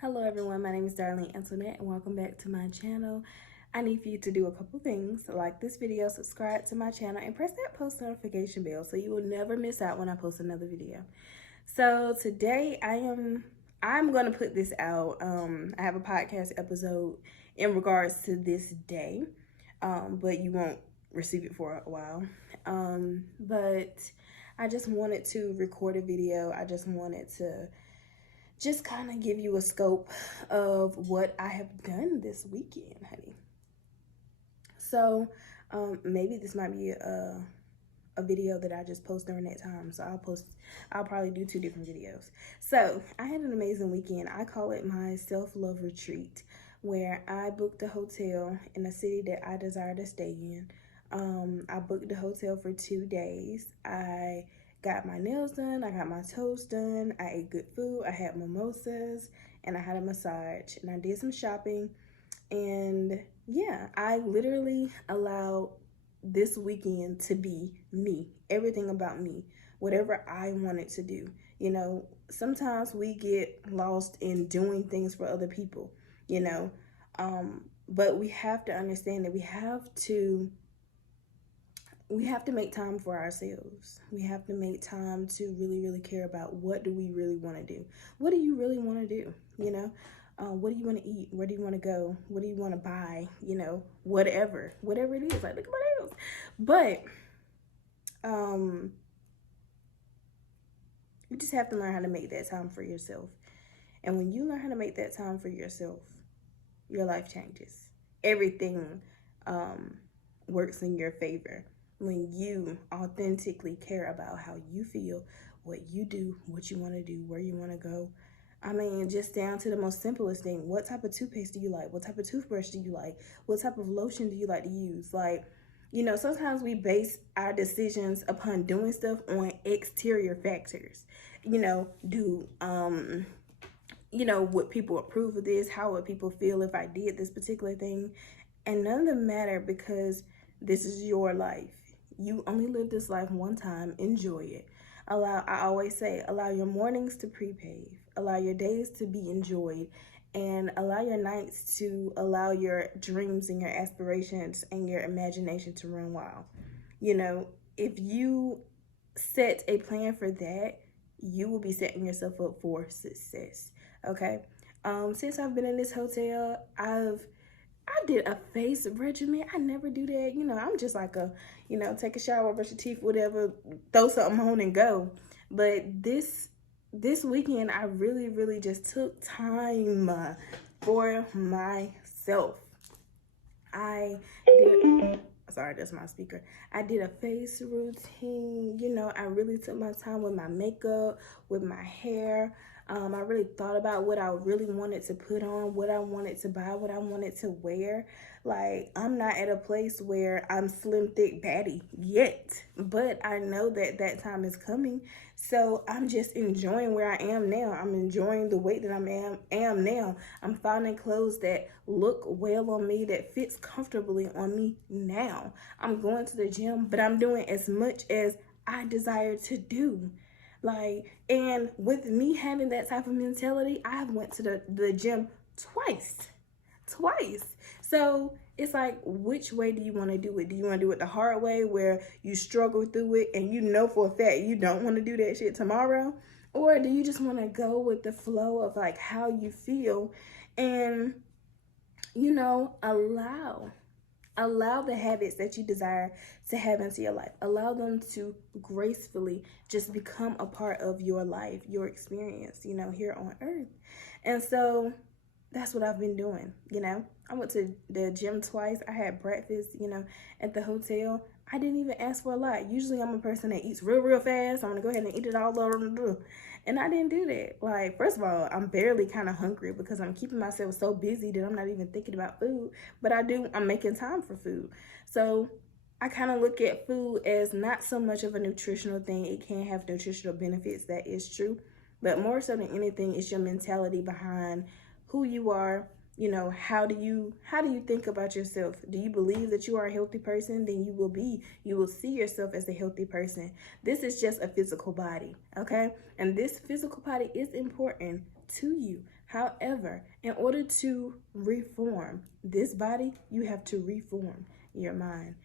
Hello everyone, my name is Darlene Antoinette and welcome back to my channel. I need for you to do a couple things: like this video, subscribe to my channel, and press that post notification bell so you will never miss out when I post another video. So today I'm gonna put this out. I have a podcast episode in regards to this day, but you won't receive it for a while. But I just wanted to record a video. I just wanted to just kind of give you a scope of what I have done this weekend, honey. So maybe this might be a video that I just post during that time. So I'll probably do 2 different videos. So I had an amazing weekend. I call it my self-love retreat, where I booked a hotel in a city that I desire to stay in. I booked the hotel for 2 days. I got my nails done, I got my toes done, I ate good food, I had mimosas, and I had a massage, and I did some shopping. And yeah, I literally allowed this weekend to be me, everything about me, whatever I wanted to do. You know, sometimes we get lost in doing things for other people, you know, but we have to understand that we have to make time for ourselves. We have to make time to really care about what do we really want to do. What do you really want to do? You know, what do you want to eat? Where do you want to go? What do you want to buy? You know, whatever it is. Like, look at my nails. But you just have to learn how to make that time for yourself. And when you learn how to make that time for yourself, your life changes. Everything works in your favor when you authentically care about how you feel, what you do, what you want to do, where you want to go. I mean, just down to the most simplest thing. What type of toothpaste do you like? What type of toothbrush do you like? What type of lotion do you like to use? Like, you know, sometimes we base our decisions upon doing stuff on exterior factors. You know, would people approve of this? How would people feel if I did this particular thing? And none of them matter, because this is your life. You only live this life one time. Enjoy it. I always say, allow your mornings to prepave, allow your days to be enjoyed, and allow your nights to allow your dreams and your aspirations and your imagination to run wild. You know, if you set a plan for that, you will be setting yourself up for success. Okay. Since I've been in this hotel, I did a face regimen. I never do that. You know, I'm just like take a shower, brush your teeth, whatever, throw something on and go. But this weekend, I really just took time for myself. I did, sorry, that's my speaker. I did a face routine. You know, I really took my time with my makeup, with my hair. I really thought about what I really wanted to put on, what I wanted to buy, what I wanted to wear. Like, I'm not at a place where I'm slim, thick, baddie yet, but I know that that time is coming. So I'm just enjoying where I am now. I'm enjoying the weight that I am now. I'm finding clothes that look well on me, that fits comfortably on me now. I'm going to the gym, but I'm doing as much as I desire to do. Like, and with me having that type of mentality, I went to the gym twice. So it's like, which way do you want to do it? Do you want to do it the hard way, where you struggle through it and you know for a fact you don't want to do that shit tomorrow? Or do you just want to go with the flow of like how you feel and, you know, allow the habits that you desire to have into your life. Allow them to gracefully just become a part of your life, your experience, you know, here on earth. And so that's what I've been doing, you know. I went to the gym twice. I had breakfast, you know, at the hotel. I didn't even ask for a lot. Usually I'm a person that eats real fast. I'm going to go ahead and eat it all over. And I didn't do that. Like, first of all, I'm barely kind of hungry because I'm keeping myself so busy that I'm not even thinking about food. But I'm making time for food. So I kind of look at food as not so much of a nutritional thing. It can have nutritional benefits, that is true. But more so than anything, it's your mentality behind who you are. You know, how do you think about yourself? Do you believe that you are a healthy person? Then you will see yourself as a healthy person. This is just a physical body, okay? And this physical body is important to you. However, in order to reform this body, you have to reform your mind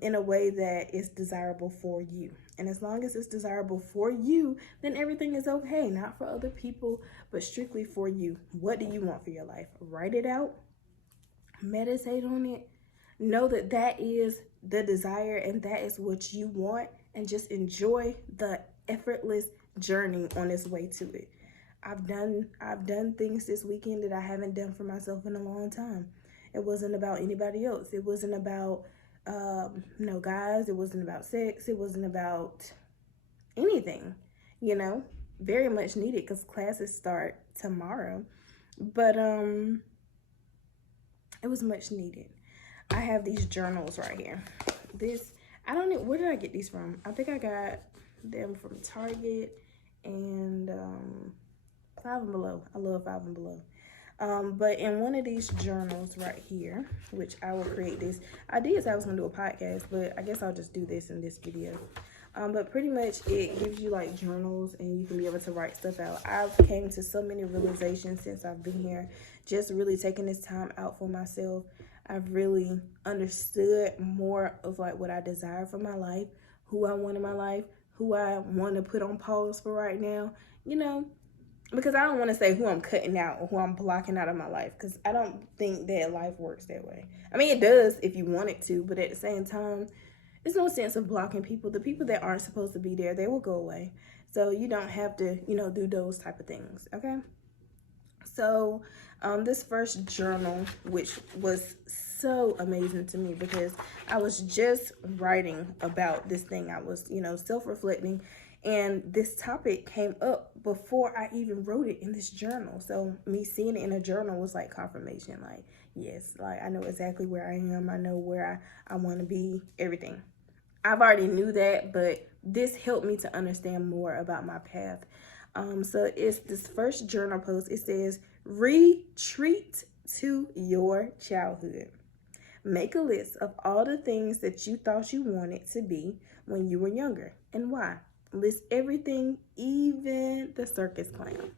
in a way that is desirable for you. And as long as it's desirable for you, then everything is okay. Not for other people, but strictly for you. What do you want for your life? Write it out, meditate on it, know that that is the desire and that is what you want, and just enjoy the effortless journey on its way to it. I've done things this weekend that I haven't done for myself in a long time. It wasn't about anybody else. It wasn't about no guys. It wasn't about sex. It wasn't about anything. You know, very much needed because classes start tomorrow. But it was much needed. I have these journals right here. This, I don't know, where did I get these from? I think I got them from Target and Five and Below. I love Five and Below. But in one of these journals right here, which I will create this, I did say I was gonna do a podcast, but I guess I'll just do this in this video. But pretty much it gives you like journals and you can be able to write stuff out. I've came to so many realizations since I've been here, just really taking this time out for myself. I've really understood more of like what I desire for my life, who I want in my life, who I want to put on pause for right now, you know, because I don't want to say who I'm cutting out or who I'm blocking out of my life, because I don't think that life works that way. I mean, it does if you want it to, but at the same time, there's no sense of blocking people. The people that aren't supposed to be there, they will go away. So you don't have to, you know, do those type of things, okay? So this first journal, which was so amazing to me because I was just writing about this thing. I was, you know, self-reflecting, and this topic came up before I even wrote it in this journal. So me seeing it in a journal was like confirmation, like, yes, like I know exactly where I am. I know where I want to be, everything. I've already knew that, but this helped me to understand more about my path. So it's this first journal post. It says, retreat to your childhood. Make a list of all the things that you thought you wanted to be when you were younger and why. List everything, even the circus clown.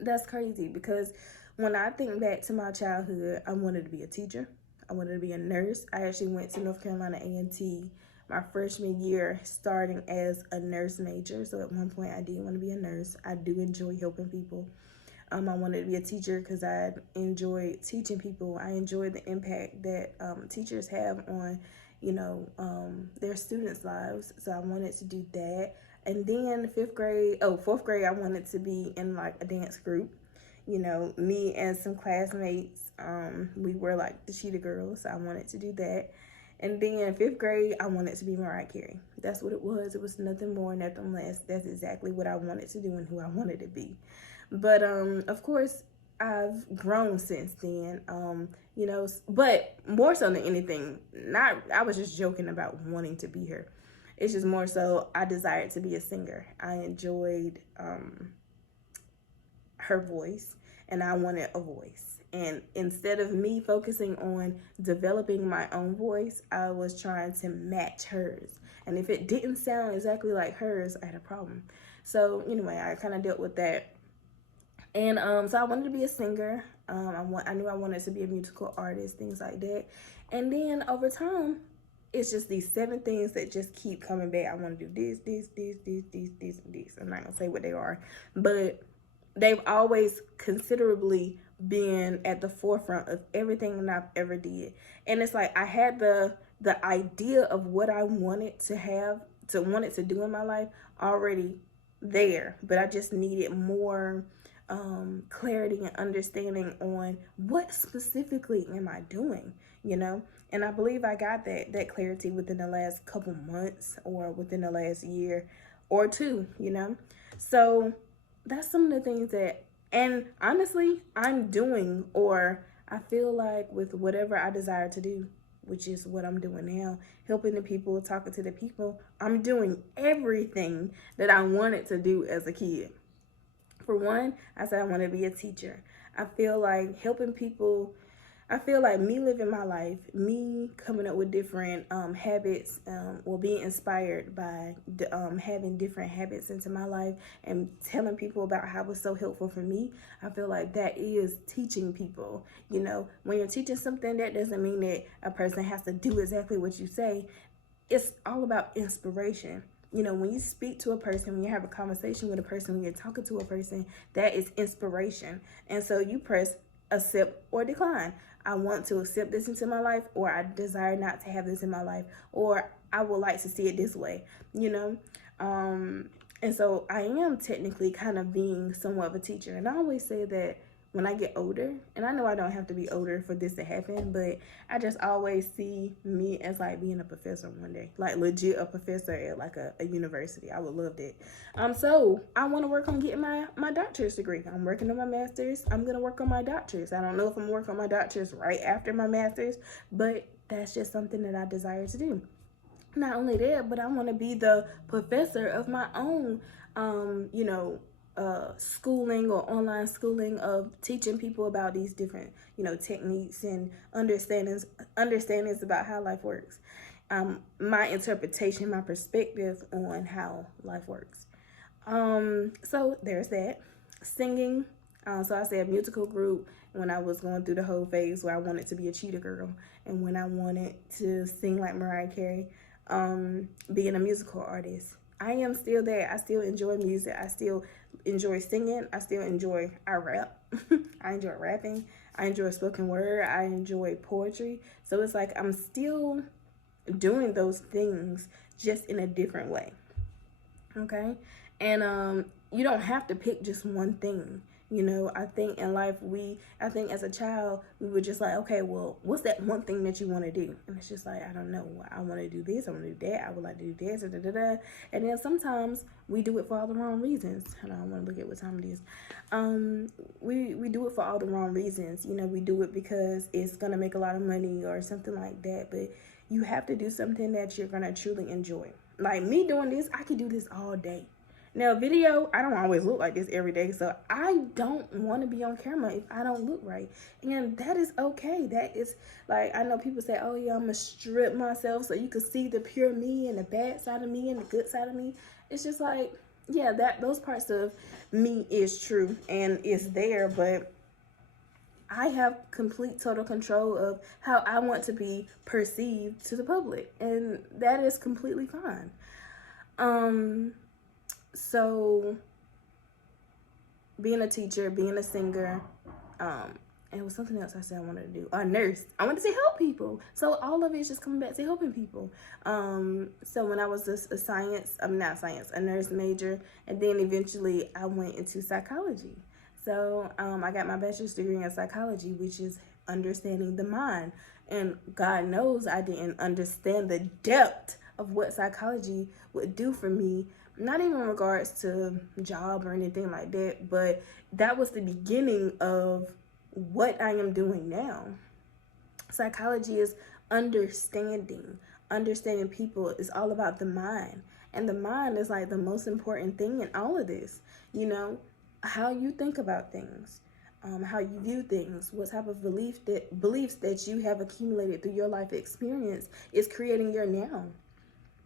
That's crazy because when I think back to my childhood, I wanted to be a teacher. I wanted to be a nurse. I actually went to North Carolina A&T my freshman year starting as a nurse major. So at one point I did want to be a nurse. I do enjoy helping people. I wanted to be a teacher because I enjoy teaching people. I enjoy the impact that teachers have on, you know, their students' lives. So I wanted to do that. And then fourth grade, I wanted to be in like a dance group. You know, me and some classmates, we were like the Cheetah Girls. So I wanted to do that. And then fifth grade, I wanted to be Mariah Carey. That's what it was. It was nothing more, nothing less. That's exactly what I wanted to do and who I wanted to be. But of course, I've grown since then. You know, but more so than anything, I was just joking about wanting to be her. It's just more so I desired to be a singer. I enjoyed her voice and I wanted a voice. And instead of me focusing on developing my own voice, I was trying to match hers. And if it didn't sound exactly like hers, I had a problem. So anyway, I kind of dealt with that. And so I wanted to be a singer. I knew I wanted to be a musical artist, things like that. And then over time, it's just these 7 things that just keep coming back. I want to do this, and this. I'm not going to say what they are. But they've always considerably been at the forefront of everything that I've ever did. And it's like I had the idea of what I wanted to do in my life already there, but I just needed more clarity and understanding on what specifically am I doing, you know? And I believe I got that clarity within the last couple months or within the last year or 2, you know? So that's some of the things that, and honestly, I'm doing, or I feel like with whatever I desire to do, which is what I'm doing now, helping the people, talking to the people, I'm doing everything that I wanted to do as a kid. For one, I said I want to be a teacher. I feel like helping people I feel like me living my life, me coming up with different habits, or being inspired by having different habits into my life and telling people about how it's so helpful for me. I feel like that is teaching people. You know, when you're teaching something, that doesn't mean that a person has to do exactly what you say. It's all about inspiration. You know, when you speak to a person, when you have a conversation with a person, when you're talking to a person, that is inspiration. And so you press accept or decline. I want to accept this into my life, or I desire not to have this in my life, or I would like to see it this way, you know? And so I am technically kind of being somewhat of a teacher. And I always say that when I get older, and I know I don't have to be older for this to happen, but I just always see me as like being a professor one day, like legit a professor at like a university. I would love that. So I want to work on getting my doctorate degree. I'm working on my master's. I'm gonna work on my doctorate. I don't know if I'm gonna work on my doctorate right after my master's, but that's just something that I desire to do. Not only that, but I want to be the professor of my own, you know, schooling or online schooling of teaching people about these different, you know, techniques and understandings about how life works. My interpretation, my perspective on how life works. So there's that. Singing. So I said musical group when I was going through the whole phase where I wanted to be a cheetah girl and when I wanted to sing like Mariah Carey. Being a musical artist. I am still there. I still enjoy music. I still enjoy singing. I rap. I enjoy rapping. I enjoy spoken word. I enjoy poetry. So it's like I'm still doing those things just in a different way. Okay? And you don't have to pick just one thing. You know, I think in life I think as a child, we were just like, okay, well, what's that one thing that you want to do? And it's just like, I don't know. I want to do this. I want to do that. I would like to do this. Da, da, da, da. And then sometimes we do it for all the wrong reasons. And I want to look at what time it is. We do it for all the wrong reasons. You know, we do it because it's going to make a lot of money or something like that. But you have to do something that you're going to truly enjoy. Like me doing this, I could do this all day. Now, video, I don't always look like this every day, so I don't want to be on camera if I don't look right. And that is okay. That is, like, I know people say, oh, yeah, I'm going to strip myself so you can see the pure me and the bad side of me and the good side of me. It's just like, yeah, those parts of me is true and is there, but I have complete total control of how I want to be perceived to the public, and that is completely fine. So being a teacher, being a singer, and it was something else I said I wanted to do. A nurse. I wanted to help people. So all of it is just coming back to helping people. So when I was a nurse major, and then eventually I went into psychology. So I got my bachelor's degree in psychology, which is understanding the mind. And God knows I didn't understand the depth of what psychology would do for me, not even in regards to job or anything like that, but that was the beginning of what I am doing now. Psychology is understanding people. Is all about the mind, and the mind is like the most important thing in all of this. You know, how you think about things, how you view things, what type of beliefs that you have accumulated through your life experience is creating your now.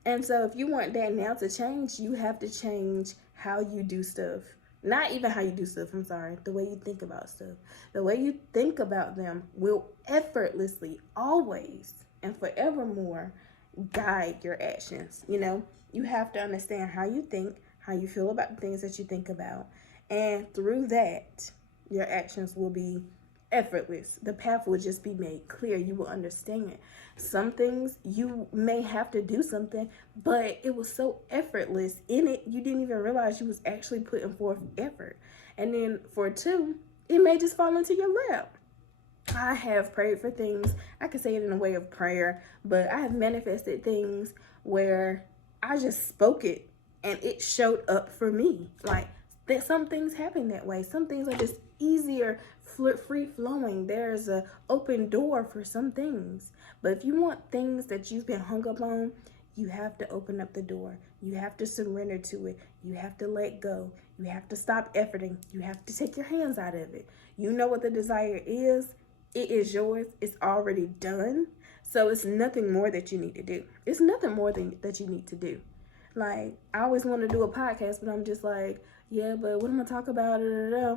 And so if you want that now to change, you have to change how you do stuff. Not even how you do stuff, I'm sorry. The way you think about stuff. The way you think about them will effortlessly, always, and forevermore guide your actions. You know, you have to understand how you think, how you feel about the things that you think about. And through that, your actions will be effortless. The path will just be made clear. You will understand. Some things you may have to do something, but it was so effortless in it, you didn't even realize you was actually putting forth effort. And then for two, it may just fall into your lap. I have prayed for things. I can say it in a way of prayer, but I have manifested things where I just spoke it and it showed up for me. Like that, some things happen that way. Some things are just easier, free flowing. There's an open door for some things. But if you want things that you've been hung up on, you have to open up the door. You have to surrender to it. You have to let go. You have to stop efforting. You have to take your hands out of it. You know what the desire is. It is yours. It's already done. So it's nothing more that you need to do. It's nothing more than that you need to do. Like, I always want to do a podcast, but I'm just like, yeah, but what am I talk about? Da, da, da.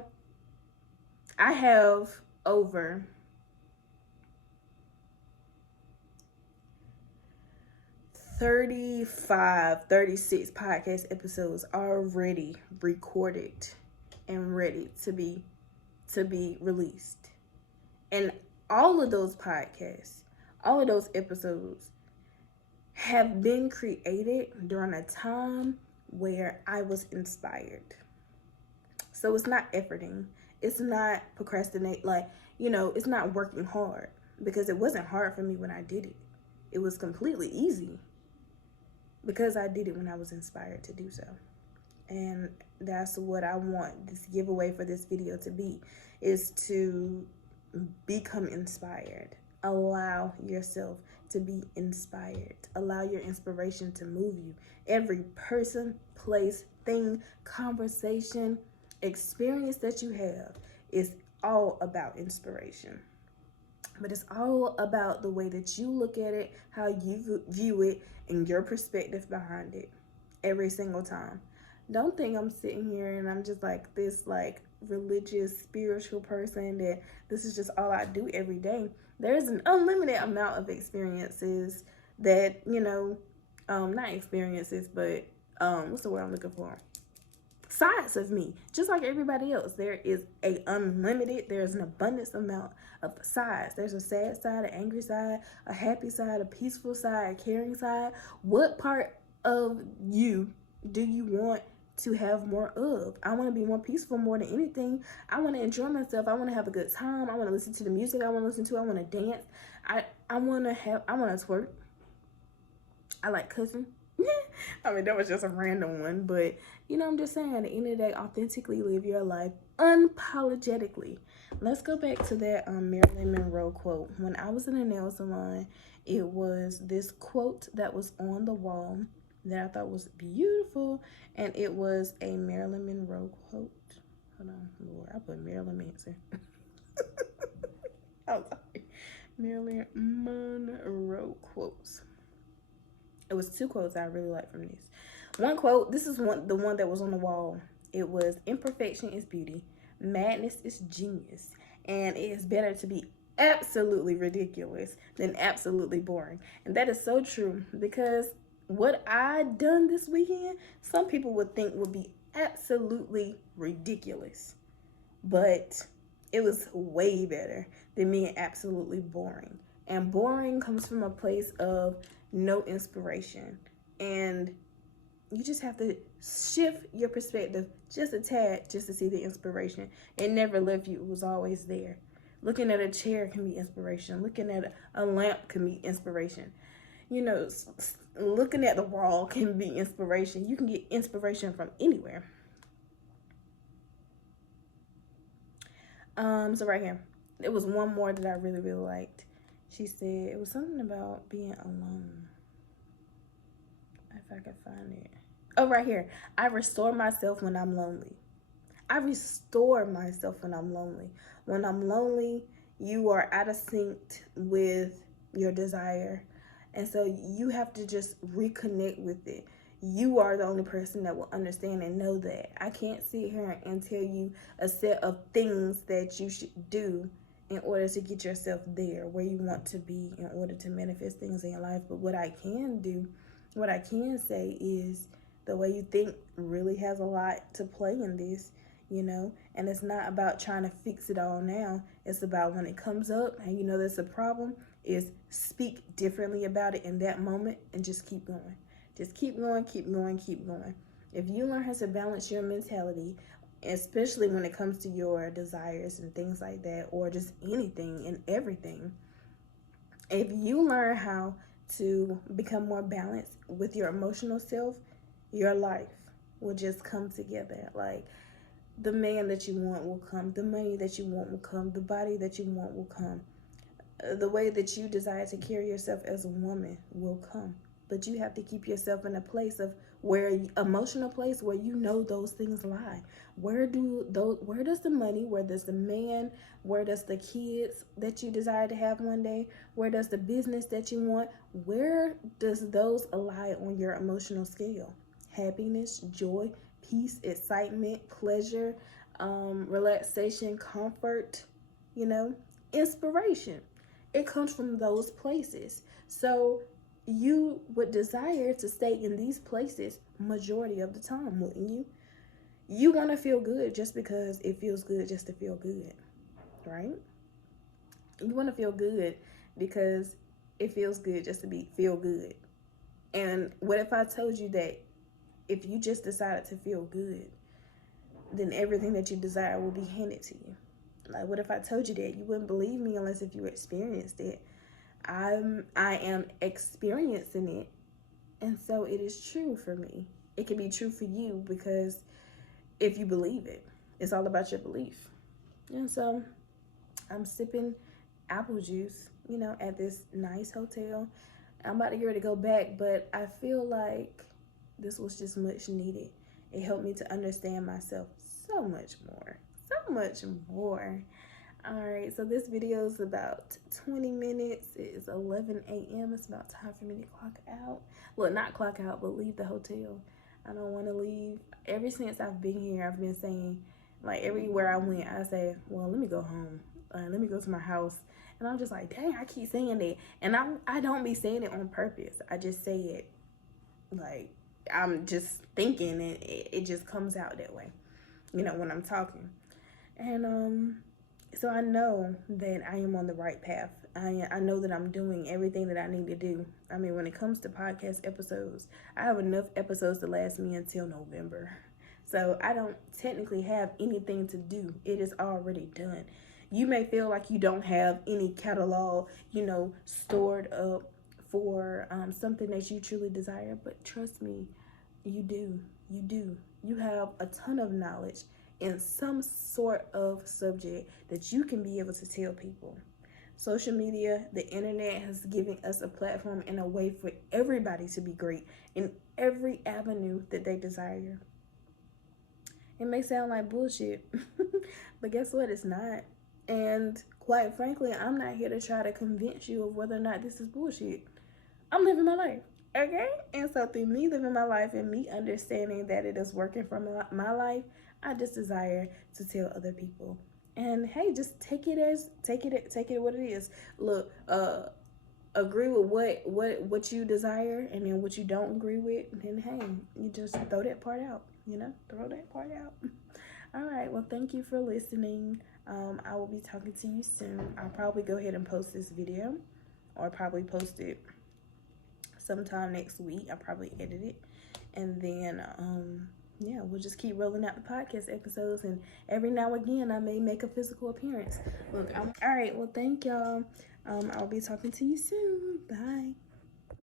I have over 35, 36 podcast episodes already recorded and ready to be released. And all of those podcasts, all of those episodes have been created during a time where I was inspired. So it's not efforting. It's not procrastinate. Like, it's not working hard, because it wasn't hard for me when I did it. It was completely easy because I did it when I was inspired to do so. And that's what I want this giveaway for this video to be, is to become inspired. Allow yourself to be inspired. Allow your inspiration to move you. Every person, place, thing, conversation, experience that you have is all about inspiration. But it's all about the way that you look at it, how you view it, and your perspective behind it every single time. Don't think I'm sitting here and I'm just like this like religious, spiritual person that this is just all I do every day. There's an unlimited amount of experiences that, not experiences, but what's the word I'm looking for? Sides of me, just like everybody else. There's an abundance amount of sides. There's a sad side, an angry side, a happy side, a peaceful side, a caring side. What part of you do you want to have more of? I want to be more peaceful more than anything. I want to enjoy myself. I want to have a good time. I want to listen to the music I want to listen to. I want to dance. I want to twerk. I like cussing. I mean, that was just a random one, but I'm just saying, at the end of the day, authentically live your life unapologetically. Let's go back to that Marilyn Monroe quote. When I was in a nail salon, it was this quote that was on the wall that I thought was beautiful, and it was a Marilyn Monroe quote. Hold on, Lord, I put Marilyn Manson. I'm sorry. Marilyn Monroe quotes. It was two quotes I really like from this. One quote, this is the one that was on the wall. It was, imperfection is beauty, madness is genius, and it is better to be absolutely ridiculous than absolutely boring. And that is so true, because what I done this weekend, some people would think would be absolutely ridiculous, but it was way better than being absolutely boring. And boring comes from a place of no inspiration, and you just have to shift your perspective just a tad just to see the inspiration. It never left you. It was always there. Looking at a chair can be inspiration. Looking at a lamp can be inspiration. Looking at the wall can be inspiration. You can get inspiration from anywhere. So right here, there was one more that I really, really liked. She said, it was something about being alone. If I can find it. Oh, right here. I restore myself when I'm lonely. I restore myself when I'm lonely. When I'm lonely, you are out of sync with your desire. And so you have to just reconnect with it. You are the only person that will understand and know that. I can't sit here and tell you a set of things that you should do in order to get yourself there where you want to be, in order to manifest things in your life. But what I can do, what I can say is, the way you think really has a lot to play in this, and it's not about trying to fix it all now. It's about when it comes up and there's a problem, is speak differently about it in that moment and just keep going. Just keep going, keep going, keep going. If you learn how to balance your mentality, especially when it comes to your desires and things like that, or just anything and everything, if you learn how to become more balanced with your emotional self, your life will just come together. Like, the man that you want will come, the money that you want will come, the body that you want will come, the way that you desire to carry yourself as a woman will come. But you have to keep yourself in a place of where emotional place where you know those things lie. Where does the money, where does the man, where does the kids that you desire to have one day, where does the business that you want, where does those lie on your emotional scale? Happiness, joy, peace, excitement, pleasure, relaxation, comfort, you know, inspiration. It comes from those places. So you would desire to stay in these places majority of the time, wouldn't you? You want to feel good just because it feels good just to feel good, right? You want to feel good because it feels good just to feel good. And what if I told you that if you just decided to feel good, then everything that you desire will be handed to you? Like, what if I told you that? You wouldn't believe me unless if you experienced it. I am experiencing it, and so it is true for me. It can be true for you because if you believe it, it's all about your belief. And so I'm sipping apple juice, you know, at this nice hotel. I'm about to get ready to go back, but I feel like this was just much needed. It helped me to understand myself so much more. So much more. All right, so this video is about 20 minutes. It is 11 a.m. It's about time for me to clock out. Well, not clock out, but leave the hotel. I don't want to leave. Ever since I've been here, I've been saying, like, everywhere I went, I say, well, let me go home. Let me go to my house. And I'm just like, dang, I keep saying that. And I don't be saying it on purpose. I just say it, like, I'm just thinking, and it just comes out that way, you know, when I'm talking. And so I know that I am on the right path. I know that I'm doing everything that I need to do. I mean, when it comes to podcast episodes, I have enough episodes to last me until November. So I don't technically have anything to do. It is already done. You may feel like you don't have any catalog, you know, stored up for something that you truly desire, but trust me, you do. You do. You have a ton of knowledge in some sort of subject that you can be able to tell people. Social media, the internet has given us a platform and a way for everybody to be great in every avenue that they desire. It may sound like bullshit, but guess what? It's not. And quite frankly, I'm not here to try to convince you of whether or not this is bullshit. I'm living my life. Okay? And so through me living my life and me understanding that it is working for my life, I just desire to tell other people. And hey, just take it what it is. Look, agree with what you desire, and then what you don't agree with, then hey, you just throw that part out, you know? Throw that part out. All right, well, thank you for listening. I will be talking to you soon. I'll probably go ahead and post this video, or probably post it sometime next week. I'll probably edit it, and then yeah, we'll just keep rolling out the podcast episodes, and every now and again I may make a physical appearance. Look, all right, well, thank y'all. I'll be talking to you soon. Bye.